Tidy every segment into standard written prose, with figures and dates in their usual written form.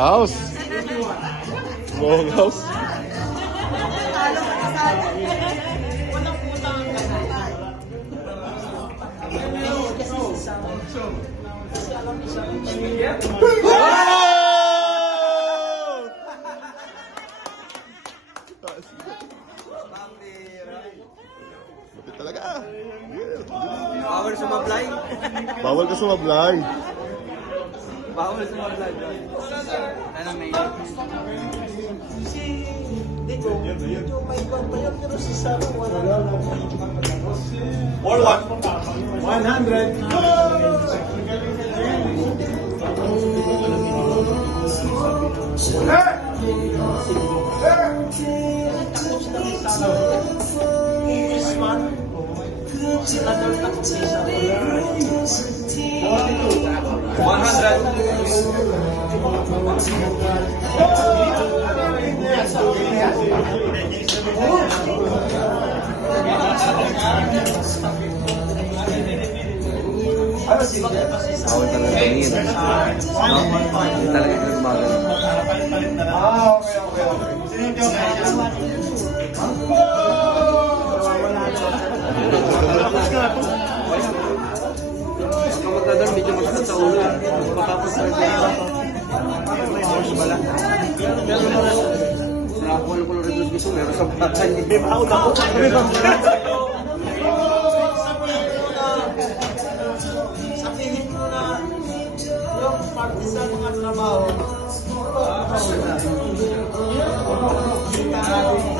Smokehouse. Smokehouse. Lupit talaga. Bawal sumablay. Bawal ka sumablay. Bawal sumablay, bro. Ano may... Dito, may pagbayag pero si Sara wala na. All 100. This one, sila daw nakikisa. 100. Bawal talaga tingin. Hindi talaga ito gumagano. Pagka magkadang medyo masakit sa ulo. Matapos sa may horse bala. Nakakuha ko lang rin gusto. Meron sa bata. May maun ako. Sabihin mo na yung parte sa mga trabaho.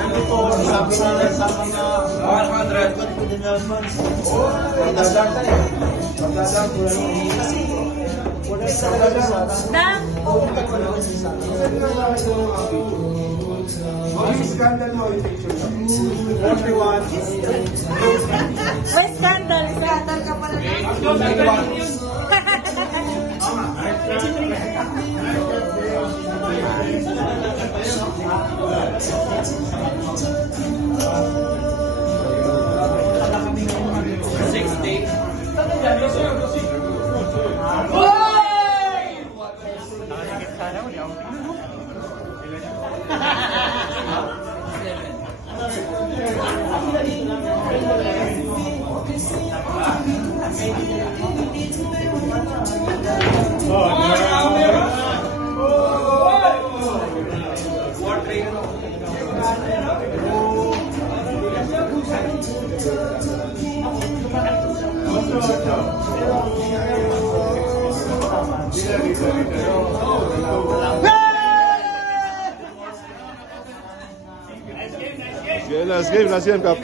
Nandito, sabi nila sa mga 100 developments. Magdadang tayo. Magdadang kasi wala sa Dang! Scandal mo yung picture niya. 41. May scandal! Scandal ka pala na. Last game, Kap.